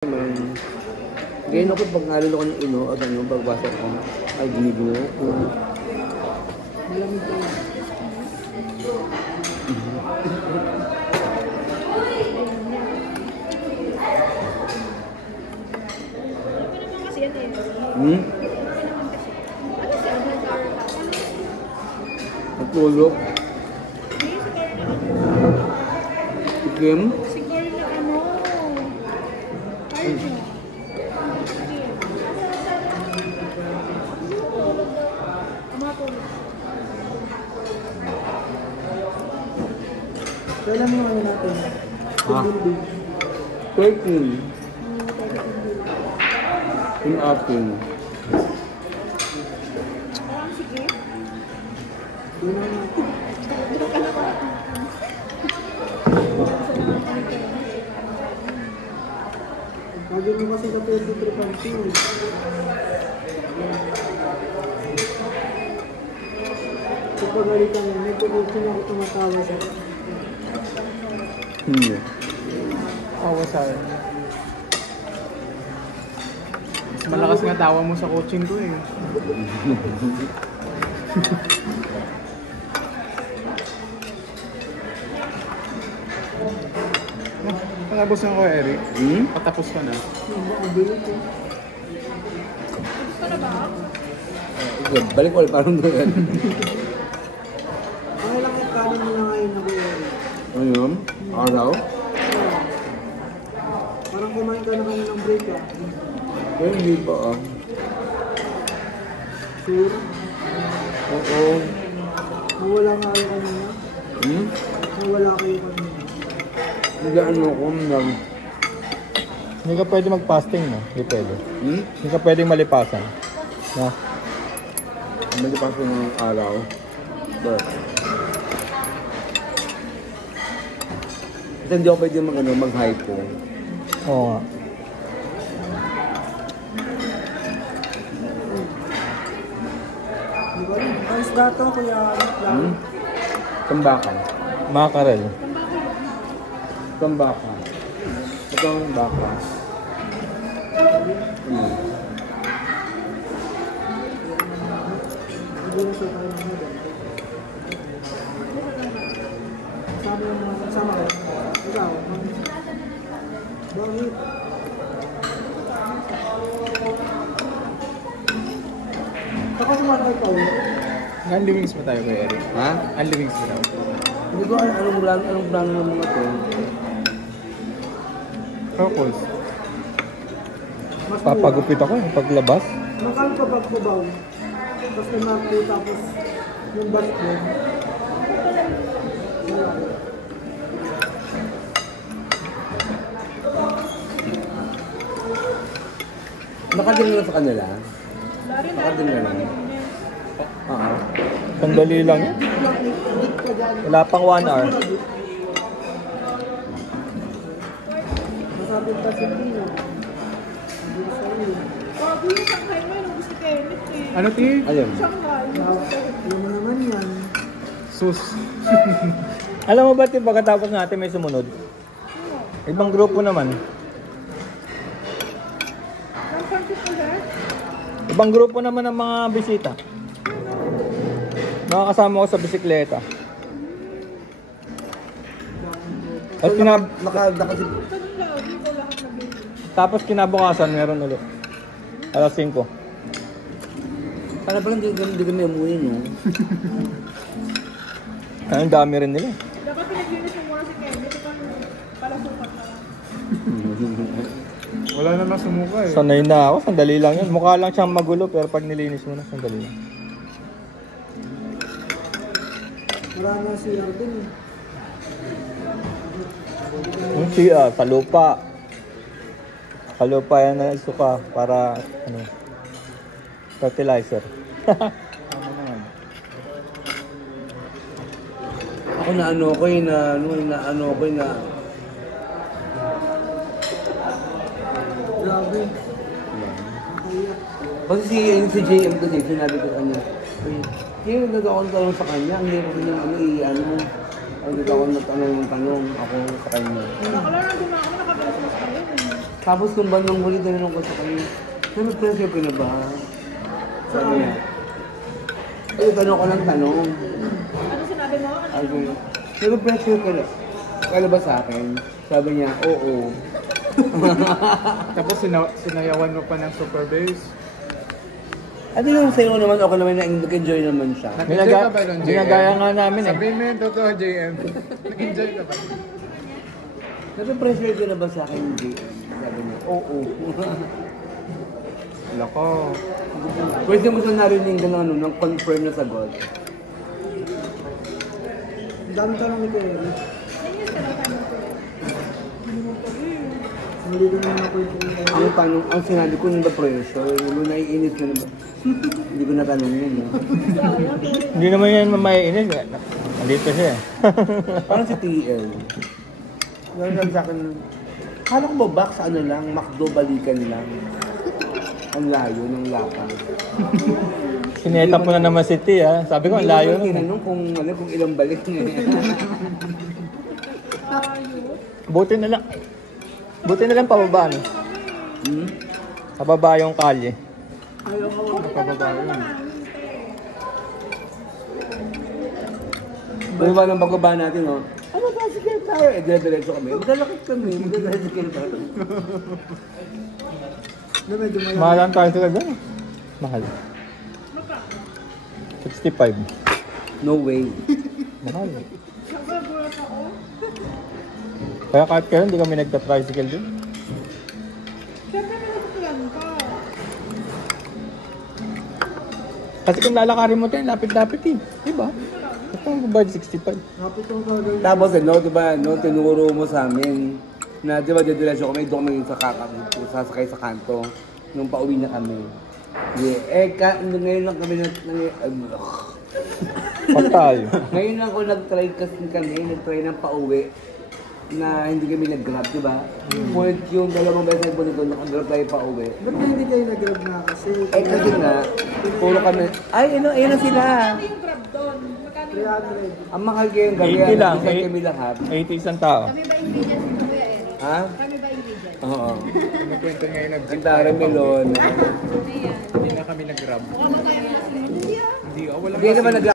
Ngayon ako pag nalalo ko ng ino, at ano, pagbasa ko, ay ginigino ko. Natulog. Ikim? Siguro na ano. Kailan mo ano natin? Ah. 13. In atin. Parang sige. Lagi mo kasi na 23.2. Kapag galitan mo, may connection ako tumatawa sa Hindi. Awa sa akin. Mas malakas nga tawa mo sa coaching ko eh. Pangabos na ko, Eric. Patapos ka na. Gusto na ba? Balik ko parang doon. ang ilang kanin mo na ngayon ako yun. Ano yun? Araw? Parang kumain ka na kami ng break ah. Pero hindi pa ah. Sure? Oo. Nawala nga kayo kanina. Nawala kayo kanina. Nag-ano ako nag... Hindi ka pwede mag-fasting, no? Hindi pwede. Hindi ka pwede malipasan. No? Medyo pa sa ng araw. But... Kasi hindi ako pwede mag-hypo. Oo nga. Di ba? Ang isda to, kuya. Tambakan. Makarel. Tambakan. Ito ang baka. Hindi na siya tayo ng mga. Sama ka. Ikaw. Bakit? Saka sumakay pa ulit. Unli wings ba tayo kay Eric? Ha? Unli wings ba tayo? Hindi ko alam anong brand ng mga to. Purples. Mas Papagupit ako eh, paglabas. Makal pa pagkubaw. Tapos may mako, tapos yung basket. Nakadin na sa kanila. Nakadin na lang. Oo. Sandali lang yun. Wala pang 1 hour. Masabi pa si Tino. Hindi sa iyo. Bago yung Shanghai mo, yung gusto Kenneth eh. Ano ti? Ayun. Shanghai, yung gusto Kenneth. Alam mo naman yan. Sus. Alam mo ba ti pagkatapos natin may sumunod? Ibang grupo naman. Ang pansit ko siya? Ibang grupo naman ng mga bisita. Nakakasama ko sa bisikleta. At tapos kinabukasan meron ulit. Alas 5. Para pala hindi kami umuwi, no? Ang dami rin nila. Dapat pinaglinis mo muna si Kenneth. Ito pala sukat na lang. Wala naman sumuka eh. Sanay na ako, sandali lang yun. Mukha lang siyang magulo pero pag nilinis mo na, sandali lang. Marami ang CR din eh. Yung siya, sa lupa. Sa lupa yan na isuka para ano, fertilizer. Ako na ano ko na Grabe. kasi si JM kasi sinabi ko kanya. Kaya nagkakaroon tanong sa kanya, ang hirap niya ang nagkakaroon na tanong ako sa kanya. Baka lang nandun ako, nakabilis mas kayo eh. Tapos kung bandang huli, tinanong ko sa kanya, pressure ko na ba? Sabi niya, ay, tanong ko ng tanong. Ano sinabi mo? Ano? Sabi, pressure ka na. Kala ba sa akin? Sabi niya, oo. Tapos sinayawan mo pa ng super bass. Ano yung sa'yo naman, ako naman na nag-enjoy naman siya. Nag-enjoy ka ba nun, JM? Ginagaya nga namin eh. Sabihin mo yung totoo, JM. Nag-enjoy ka ba? Sabi, pressure ka na ba sa akin, JM? Sabi niya, oo. Lako. Pwede mo sa narinig ka ng, ng confirm na sagot. Dami ka lang ito eh. Nainis ka na kanya ko. Hindi ko naman ako yung Ano paano, ang sinabi ko nung ba pressure, nung naiinis ko na ba? Hindi ko natanong yun, no? Hindi naman yan mamaiinis. Nandito siya eh. Parang si TL. Yung sabi sa akin, kala ko ba back sa ano lang, McDo balikan lang. Ang layo ng lapang. Sinetap mo na naman si T ha. Sabi ko, ang layo Hindi ko nun. tinanong kung, ano, kung ilang balik niya. Buti na lang pababa no? Hmm? Pababa yung kalye. ayaw ko napababa yun. Diba ba ng pagbaba natin, no? Ano ba, sige tayo? Eh, dire-diretso kami. Maglalakit kami. Maglalakit tayo. Hindi, medyo malayo. Mahal ang tayo talaga. Mahal. 65. No way. Mahal. Nagbabulat ako. Kaya kahit kailan hindi kami nagka-tricycle din. Siyempre may nasakyan ka. Kasi kung lalakarin mo tayo, lapit-lapit eh. Diba? Ito ang bayad 65. Kapit ko talaga yun. Tapos, no, diba, no, tinuro mo sa amin na, diba, diretso kami, doon kami sasakay sa kanto nung pauwi na kami. Yeah. Ngayon lang kami Patal. ngayon lang ako nag-try kasi nag-try ng pauwi na hindi kami nag-grab, diba? Point yung dalawang beses po nito, nag-grab tayo pauwi. Ba't na hindi kayo nag-grab na kasi? Eh, kasi nga, puro kami, ay, ayun na sila. Ano yung grab doon? Magkano yung 300. Ang mahal kayong gabi, 80 lang, isang kami lahat. 80 isang tao. Kami ba ingredients nito, Kuya Eric? Ha? Kami ba ingredients? Oo. Nagkwento ngayon Ang dara melon. Ayan. Hindi na kami nag-grab. Mukha ba tayo na sinunod? Hindi ah. Hindi, wala Hindi naman nag